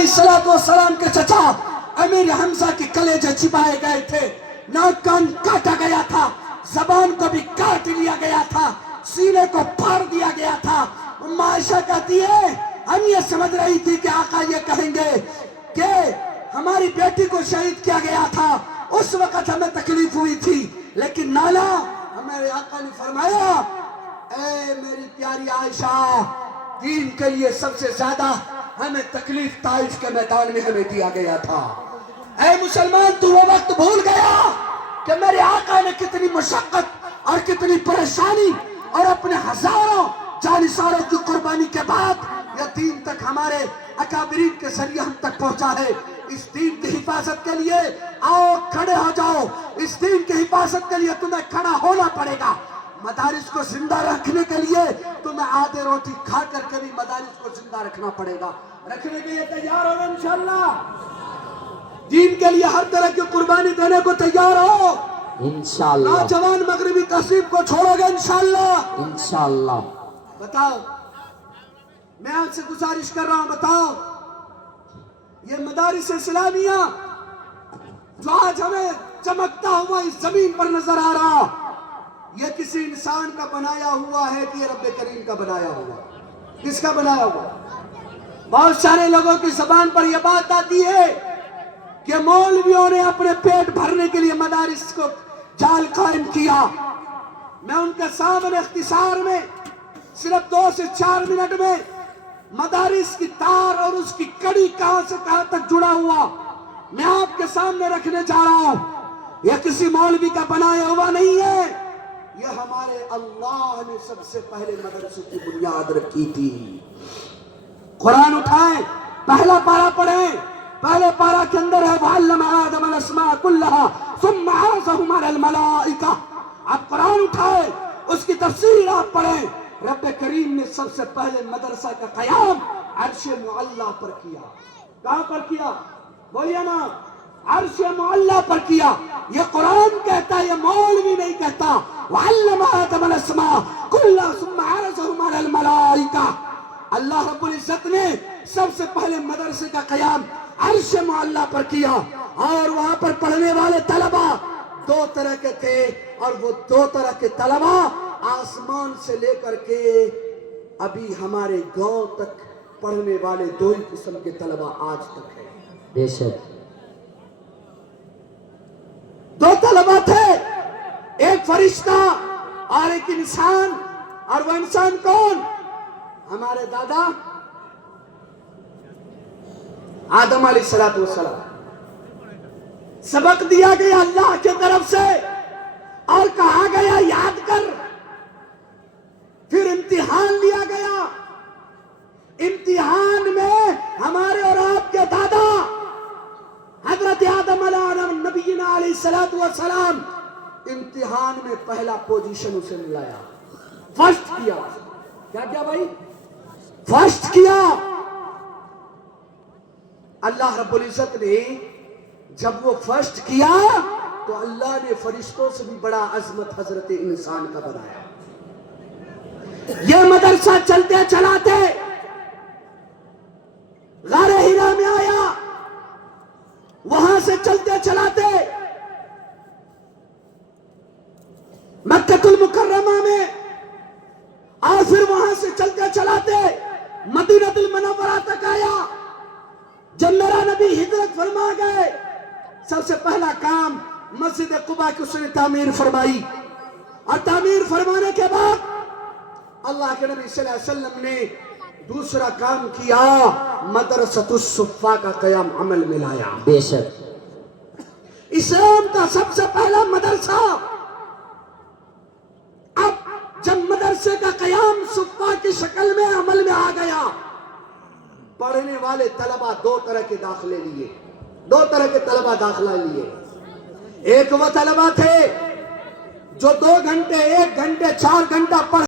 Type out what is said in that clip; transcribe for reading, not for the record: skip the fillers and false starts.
अलैहिस्सलाम के चचा अमीर हमजा के कलेजे चिबाए गए थे, नाक कान काटा गया था, जबान को भी काट लिया गया था, सीने को फाड़ दिया गया था। उम्मा आयशा कहती है हम ये समझ रही थी कि आका ये कहेंगे कि हमारी बेटी को शहीद किया गया था, उस वक्त हमें तकलीफ हुई थी, लेकिन नाला हमारे आका ने फरमाया ए मेरी प्यारी आयशा, दीन के लिए सबसे ज्यादा हमें तकलीफ ताइफ के मैदान में हमें दिया गया था। ऐ मुसलमान, तू वो वक्त भूल गया कि मेरे आका ने कितनी मुशक्कत और कितनी परेशानी और अपने हजारों जानिसारों की कुर्बानी के बाद यह दीन तक हमारे अकाबरीन के जरिए हम तक पहुंचा है। इस दीन की हिफाजत के लिए आओ खड़े हो जाओ, इस दीन की हिफाजत के लिए तुम्हें खड़ा होना पड़ेगा। मदारिस को जिंदा रखने के लिए तुम्हें आधे रोटी खा करके भी मदारिस को जिंदा रखना पड़ेगा। रखने के लिए तैयार हो इंशाअल्लाह, दीन के लिए हर तरह की कुर्बानी देने को तैयार हो इंशाअल्लाह। नौजवान मगरिबी तहसीब को छोड़ोगे इंशाअल्लाह इंशाअल्लाह। बताओ, मैं आपसे गुजारिश कर रहा हूं, बताओ ये मदारिस इस्लामिया जो आज हमें चमकता हुआ इस जमीन पर नजर आ रहा, ये किसी इंसान का बनाया हुआ है कि ये रब्बे करीम का बनाया हुआ? किसका बनाया हुआ? बहुत सारे लोगों की जबान पर यह बात आती है कि मौलवियों ने अपने पेट भरने के लिए मदारिस को जाल कायम किया। मैं उनके सामने इख्तिसार में सिर्फ 2 से 4 मिनट में मदारिस की तार और उसकी कड़ी कहां से कहां तक जुड़ा हुआ मैं आपके सामने रखने जा रहा हूं। यह किसी मौलवी का बनाया हुआ नहीं है, यह हमारे अल्लाह ने सबसे पहले मदरसे की बुनियाद रखी थी। कुरान उठाएं, पहला पारा पढ़ें। पहले पारा के अंदर है वअल्लम आदम अल अस्मा कुल्लहा सुम्मा अरज़हुम अलल मलाइका। आप कुरान उठाएं, उसकी तफसीर आप पढ़ें। रब्बे करीम ने सबसे पहले मदरसा का कयाम अर्श मुअल्ला पर किया। कहां पर किया? बोलिए ना, अर्श मुअल्ला पर किया। ये कुरान कहता है, ये मौलवी नहीं कहता। वअल्लम आदम अल अस्मा कुल्लहा सुम्मा अरज़हुम अलल मलाइका। अल्लाह रब्बुल इज्जत ने सबसे पहले मदरसे का कयाम अर्श मुअल्ला पर किया, और वहां पर पढ़ने वाले तलबा 2 तरह के थे, और वो 2 तरह के तलबा आसमान से लेकर के अभी हमारे गांव तक पढ़ने वाले 2 ही किस्म के तलबा आज तक है। बेशक 2 तलबा थे, एक फरिश्ता और एक इंसान। और वो इंसान कौन? हमारे दादा आदम अलैहिस्सलातु वस्सलाम। सबक दिया गया अल्लाह की तरफ से और कहा गया याद कर। फिर इम्तिहान लिया गया। इम्तिहान में हमारे और आपके दादा हजरत आदम नबीना अलैहिस्सलातु वस्सलाम इम्तिहान में पहला पोजीशन उसे मिलाया, फर्स्ट किया। क्या क्या भाई? फर्स्ट किया। अल्लाह रब्बुल इज्जत ने जब वो फर्स्ट किया तो अल्लाह ने फरिश्तों से भी बड़ा अजमत हजरत इंसान का बनाया। ये मदरसा चलते चलाते गारे हिरा में आया, वहां से चलते चलाते मक्कतुल मुकर्रमा में, और फिर वहां से चलते चलाते मदीनतुल मुनव्वरा तक आया। जब मेरा नबी हिजरत फरमा गए, सबसे पहला काम मस्जिद कुबा की उसने तामीर फरमाई, और तामीर फरमाने के बाद अल्लाह के नबी सल्लल्लाहु अलैहि वसल्लम ने दूसरा काम किया, मदरसतुस सुफ़ा का कयाम अमल में लाया। बेशक इस्लाम का सबसे पहला मदरसा। अब जब मदरसे का कयाम सुफ़ा की शक्ल में अमल में आ गया, पढ़ने वाले तलबा 2 तरह के दाखिले लिए, 2 तरह के तलबा दाखिला लिए। एक वो तलबा थे जो 2 घंटे 1 घंटे 4 घंटा पढ़